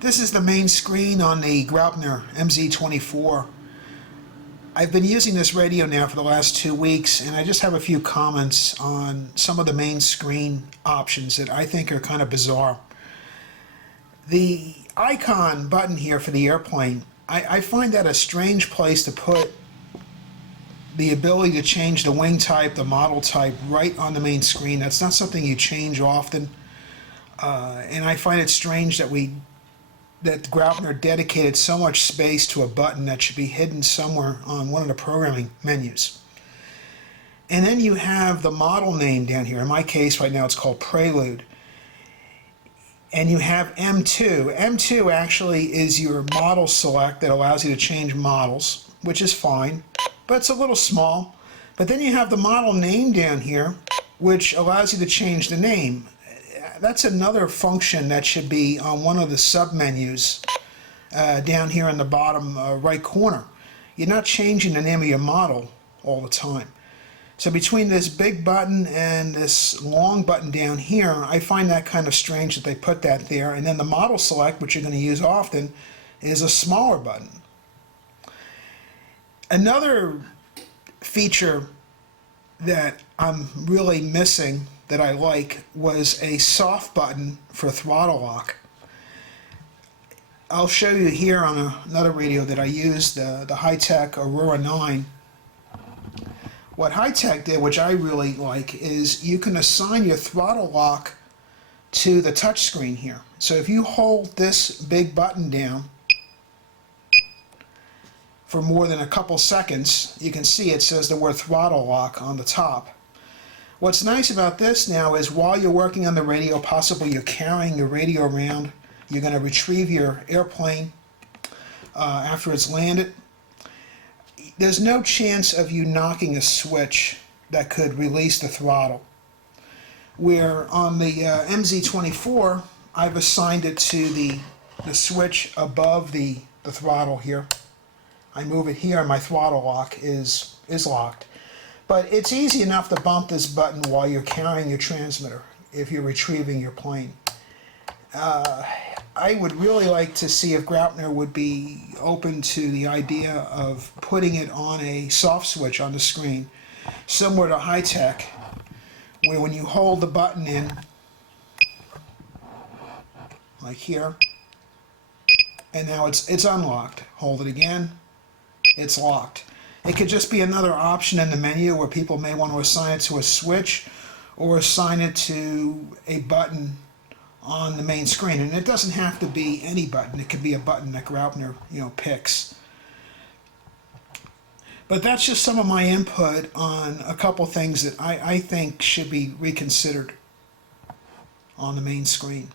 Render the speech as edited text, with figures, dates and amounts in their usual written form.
This is the main screen on the Graupner MZ-24. I've been using this radio now for the last 2 weeks, and I just have a few comments on some of the main screen options that I think are kind of bizarre. The icon button here for the airplane, I find that a strange place to put the ability to change the wing type, the model type, right on the main screen. That's not something you change often, and I find it strange that Graupner dedicated so much space to a button that should be hidden somewhere on one of the programming menus. And then you have the model name down here. In my case right now it's called Prelude. And you have M2. M2 actually is your model select that allows you to change models, which is fine, but it's a little small. But then you have the model name down here, which allows you to change the name. That's another function that should be on one of the sub-menus down here in the bottom right corner. You're not changing the name of your model all the time. So between this big button and this long button down here, I find that kind of strange that they put that there. And then the model select, which you're going to use often, is a smaller button. Another feature that I'm really missing that I like was a soft button for throttle lock. I'll show you here on another radio that I used, the Hi-Tech Aurora 9. What Hi-Tech did, which I really like, is you can assign your throttle lock to the touch screen here. So if you hold this big button down for more than a couple seconds, you can see it says the word throttle lock on the top. What's nice about this now is while you're working on the radio, possibly you're carrying your radio around, you're going to retrieve your airplane after it's landed, there's no chance of you knocking a switch that could release the throttle. Where on the MZ-24, I've assigned it to the switch above the throttle here. I move it here and my throttle lock is locked. But it's easy enough to bump this button while you're carrying your transmitter if you're retrieving your plane. I would really like to see if Graupner would be open to the idea of putting it on a soft switch on the screen, similar to Hi-Tech, where when you hold the button in, like here, and now it's unlocked. Hold it again, it's locked. It could just be another option in the menu where people may want to assign it to a switch or assign it to a button on the main screen. And it doesn't have to be any button. It could be a button that Graupner, picks. But that's just some of my input on a couple things that I think should be reconsidered on the main screen.